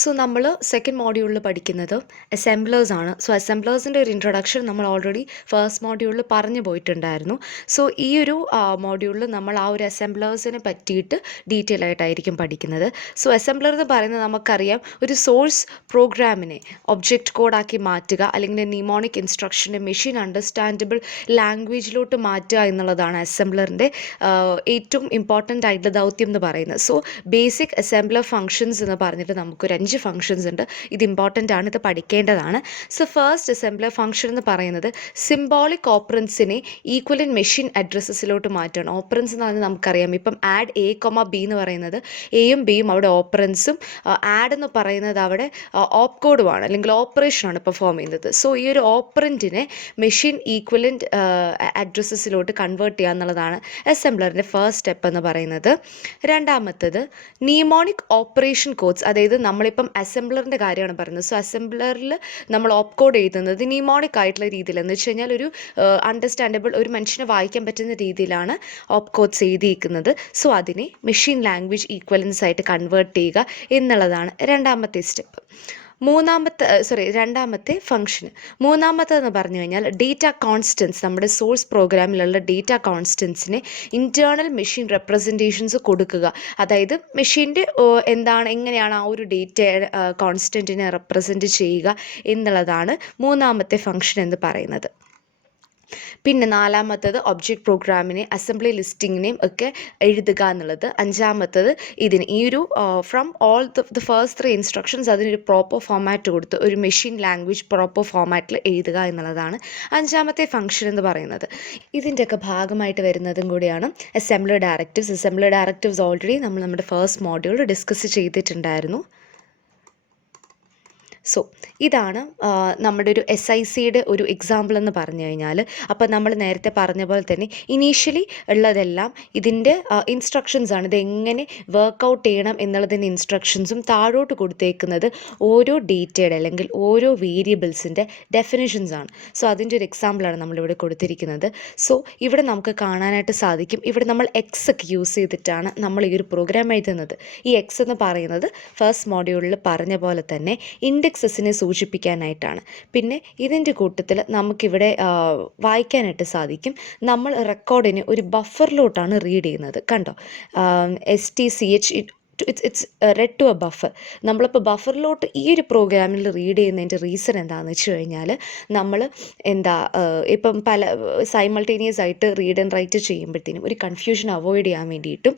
So നമ്മൾ second മോഡ്യൂളിൽ പഠിക്കുന്നത് അസംബ്ലേഴ്സ് ആണ്. സോ അസംബ്ലേഴ്സിൻ്റെ ഒരു ഇൻട്രൊഡക്ഷൻ നമ്മൾ ഓൾറെഡി ഫസ്റ്റ് മോഡ്യൂളിൽ പറഞ്ഞു പോയിട്ടുണ്ടായിരുന്നു. സോ ഈ ഒരു മോഡ്യൂളിൽ നമ്മൾ ആ ഒരു അസംബ്ലേഴ്സിനെ പറ്റിയിട്ട് ഡീറ്റെയിൽ ആയിട്ടായിരിക്കും പഠിക്കുന്നത്. സോ അസംബ്ലർ എന്ന് പറയുന്നത് നമുക്കറിയാം, ഒരു സോഴ്സ് പ്രോഗ്രാമിനെ ഒബ്ജക്റ്റ് കോഡാക്കി മാറ്റുക, അല്ലെങ്കിൽ നിമോണിക് ഇൻസ്ട്രക്ഷനെ മെഷീൻ അണ്ടർസ്റ്റാൻഡബിൾ ലാംഗ്വേജിലോട്ട് മാറ്റുക എന്നുള്ളതാണ് അസംബ്ലറിൻ്റെ ഏറ്റവും ഇമ്പോർട്ടൻ്റ് ആയിട്ടുള്ള ദൗത്യം എന്ന് പറയുന്നത്. സോ ബേസിക് അസംബ്ലർ ഫങ്ഷൻസ് എന്ന് പറഞ്ഞിട്ട് നമുക്കൊരു 5 ഫങ്ഷൻസ് ഉണ്ട്. ഇത് ഇമ്പോർട്ടൻ്റ് ആണ്, ഇത് പഠിക്കേണ്ടതാണ്. സോ ഫസ്റ്റ് അസംബ്ലർ ഫംഗ്ഷൻ എന്ന് പറയുന്നത് സിംബോളിക് ഓപ്പറൻസിനെ ഈക്വലൻ്റ് മെഷീൻ അഡ്രസ്സസിലോട്ട് മാറ്റുകയാണ്. ഓപ്പറൻസ് എന്ന് പറഞ്ഞാൽ നമുക്കറിയാം, ഇപ്പം ആഡ് എ കൊമ ബി എന്ന് പറയുന്നത് എയും ബിയും അവിടെ ഓപ്പറൻസും, ആഡ് എന്ന് പറയുന്നത് അവിടെ ഓപ്പ് കോഡുമാണ് അല്ലെങ്കിൽ ഓപ്പറേഷനാണ് പെർഫോം ചെയ്യുന്നത്. സോ ഈ ഒരു ഓപ്പറൻറ്റിനെ മെഷീൻ ഈക്വലൻ്റ് അഡ്രസ്സസിലോട്ട് കൺവേർട്ട് ചെയ്യുക എന്നുള്ളതാണ് അസംബ്ലറിൻ്റെ ഫസ്റ്റ് സ്റ്റെപ്പ് എന്ന് പറയുന്നത്. രണ്ടാമത്തത് നിമോണിക് ഓപ്പറേഷൻ കോഡ്സ്, അതായത് നമ്മളിപ്പം അസംബ്ലറിൻ്റെ കാര്യമാണ് പറയുന്നത്. സോ അസംബ്ലറിൽ നമ്മൾ ഓപ്പ് കോഡ് എഴുതുന്നത് നിമോണിക് ആയിട്ടുള്ള രീതിയിൽ, എന്ന് വെച്ച് കഴിഞ്ഞാൽ ഒരു അണ്ടർസ്റ്റാൻഡബിൾ, ഒരു മനുഷ്യന് വായിക്കാൻ പറ്റുന്ന രീതിയിലാണ് ഓപ്പ് കോഡ്സ് എഴുതിയിരിക്കുന്നത്. സോ അതിനെ മെഷീൻ ലാംഗ്വേജ് ഈക്വലൻസ് ആയിട്ട് കൺവേർട്ട് ചെയ്യുക എന്നുള്ളതാണ് രണ്ടാമത്തെ സ്റ്റെപ്പ്. രണ്ടാമത്തെ ഫംഗ്ഷൻ. മൂന്നാമത്തെന്ന് പറഞ്ഞു കഴിഞ്ഞാൽ ഡേറ്റ കോൺസ്റ്റൻസ്, നമ്മുടെ സോഴ്സ് പ്രോഗ്രാമിലുള്ള ഡേറ്റ കോൺസ്റ്റൻസിനെ ഇൻറ്റേർണൽ മെഷീൻ റെപ്രസെൻറ്റേഷൻസ് കൊടുക്കുക. അതായത് മെഷീൻ്റെ എങ്ങനെയാണ് ആ ഒരു ഡേറ്റ കോൺസ്റ്റൻറ്റിനെ റെപ്രസെൻറ്റ് ചെയ്യുക എന്നുള്ളതാണ് മൂന്നാമത്തെ ഫംഗ്ഷൻ എന്ന് പറയുന്നത്. പിന്നെ നാലാമത്തത് ഒബ്ജക്റ്റ് പ്രോഗ്രാമിനെ അസംബ്ലി ലിസ്റ്റിങ്ങിനെയും ഒക്കെ എഴുതുക എന്നുള്ളത്. അഞ്ചാമത്തത് ഇതിന് ഈ ഒരു from all the first 3 instructions അതിനൊരു പ്രോപ്പർ ഫോമാറ്റ് കൊടുത്ത് ഒരു മെഷീൻ ലാംഗ്വേജ് പ്രോപ്പർ ഫോമാറ്റിൽ എഴുതുക എന്നുള്ളതാണ് അഞ്ചാമത്തെ ഫംഗ്ഷൻ എന്ന് പറയുന്നത്. ഇതിൻ്റെയൊക്കെ ഭാഗമായിട്ട് വരുന്നതും കൂടിയാണ് assembly directives. Assembly directives already നമ്മൾ നമ്മുടെ ഫസ്റ്റ് മോഡ്യൂൾ ഡിസ്കസ് ചെയ്തിട്ടുണ്ടായിരുന്നു. സോ ഇതാണ് നമ്മുടെ ഒരു SICയുടെ ഒരു എക്സാമ്പിൾ എന്ന് പറഞ്ഞു കഴിഞ്ഞാൽ. അപ്പോൾ നമ്മൾ നേരത്തെ പറഞ്ഞ പോലെ തന്നെ ഇനീഷ്യലി ഉള്ളതെല്ലാം ഇതിൻ്റെ ഇൻസ്ട്രക്ഷൻസ് ആണ്. ഇതെങ്ങനെ വർക്കൗട്ട് ചെയ്യണം എന്നുള്ളതിൻ്റെ ഇൻസ്ട്രക്ഷൻസും താഴോട്ട് കൊടുത്തേക്കുന്നത് ഓരോ ഡേറ്റയുടെ അല്ലെങ്കിൽ ഓരോ വേരിയബിൾസിൻ്റെ ഡെഫിനിഷൻസ് ആണ്. സോ അതിൻ്റെ ഒരു എക്സാമ്പിളാണ് നമ്മളിവിടെ കൊടുത്തിരിക്കുന്നത്. സോ ഇവിടെ നമുക്ക് കാണാനായിട്ട് സാധിക്കും, ഇവിടെ നമ്മൾ എക്സ് ഒക്കെ യൂസ് ചെയ്തിട്ടാണ് നമ്മൾ ഈ ഒരു പ്രോഗ്രാം എഴുതുന്നത്. ഈ എക്സ് എന്ന് പറയുന്നത് ഫസ്റ്റ് മോഡ്യൂളിൽ പറഞ്ഞ പോലെ തന്നെ ഇൻഡെക്സസിനെ സൂചിപ്പിക്കാനായിട്ടാണ്. പിന്നെ ഇതിൻ്റെ കൂട്ടത്തിൽ നമുക്കിവിടെ വായിക്കാനായിട്ട് സാധിക്കും, നമ്മൾ റെക്കോർഡിനെ ഒരു ബഫറിലോട്ടാണ് റീഡ് ചെയ്യുന്നത്. കണ്ടോ, STCH it's read to a buffer. നമ്മളിപ്പോൾ ബഫറിലോട്ട് ഈ ഒരു പ്രോഗ്രാമിൽ റീഡ് ചെയ്യുന്നതിൻ്റെ റീസൺ എന്താണെന്ന് വെച്ച് കഴിഞ്ഞാൽ, നമ്മൾ ഇപ്പം പല സൈമൾട്ടേനിയസ് ആയിട്ട് റീഡ് ആൻഡ് റൈറ്റ് ചെയ്യുമ്പോഴത്തേനും ഒരു കൺഫ്യൂഷൻ അവോയ്ഡ് ചെയ്യാൻ വേണ്ടിയിട്ടും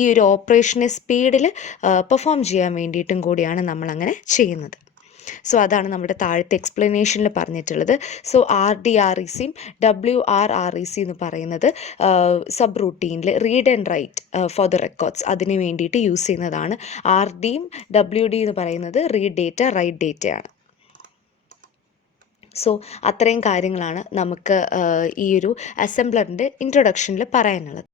ഈ ഒരു ഓപ്പറേഷനെ സ്പീഡിൽ പെർഫോം ചെയ്യാൻ വേണ്ടിയിട്ടും കൂടിയാണ് നമ്മളങ്ങനെ ചെയ്യുന്നത്. സോ അതാണ് നമ്മുടെ താഴത്തെ എക്സ്പ്ലനേഷനിൽ പറഞ്ഞിട്ടുള്ളത്. സോ RDRECയും WRREC എന്ന് പറയുന്നത് സബ് റൂട്ടീനിൽ read and write for the records അതിന് വേണ്ടിയിട്ട് യൂസ് ചെയ്യുന്നതാണ്. RDയും WD എന്ന് പറയുന്നത് റീഡ് ഡേറ്റ റൈറ്റ് ഡേറ്റയാണ്. സോ അത്രയും കാര്യങ്ങളാണ് നമുക്ക് ഈ ഒരു അസംബ്ലറിൻ്റെ ഇൻട്രൊഡക്ഷനിൽ പറയാനുള്ളത്.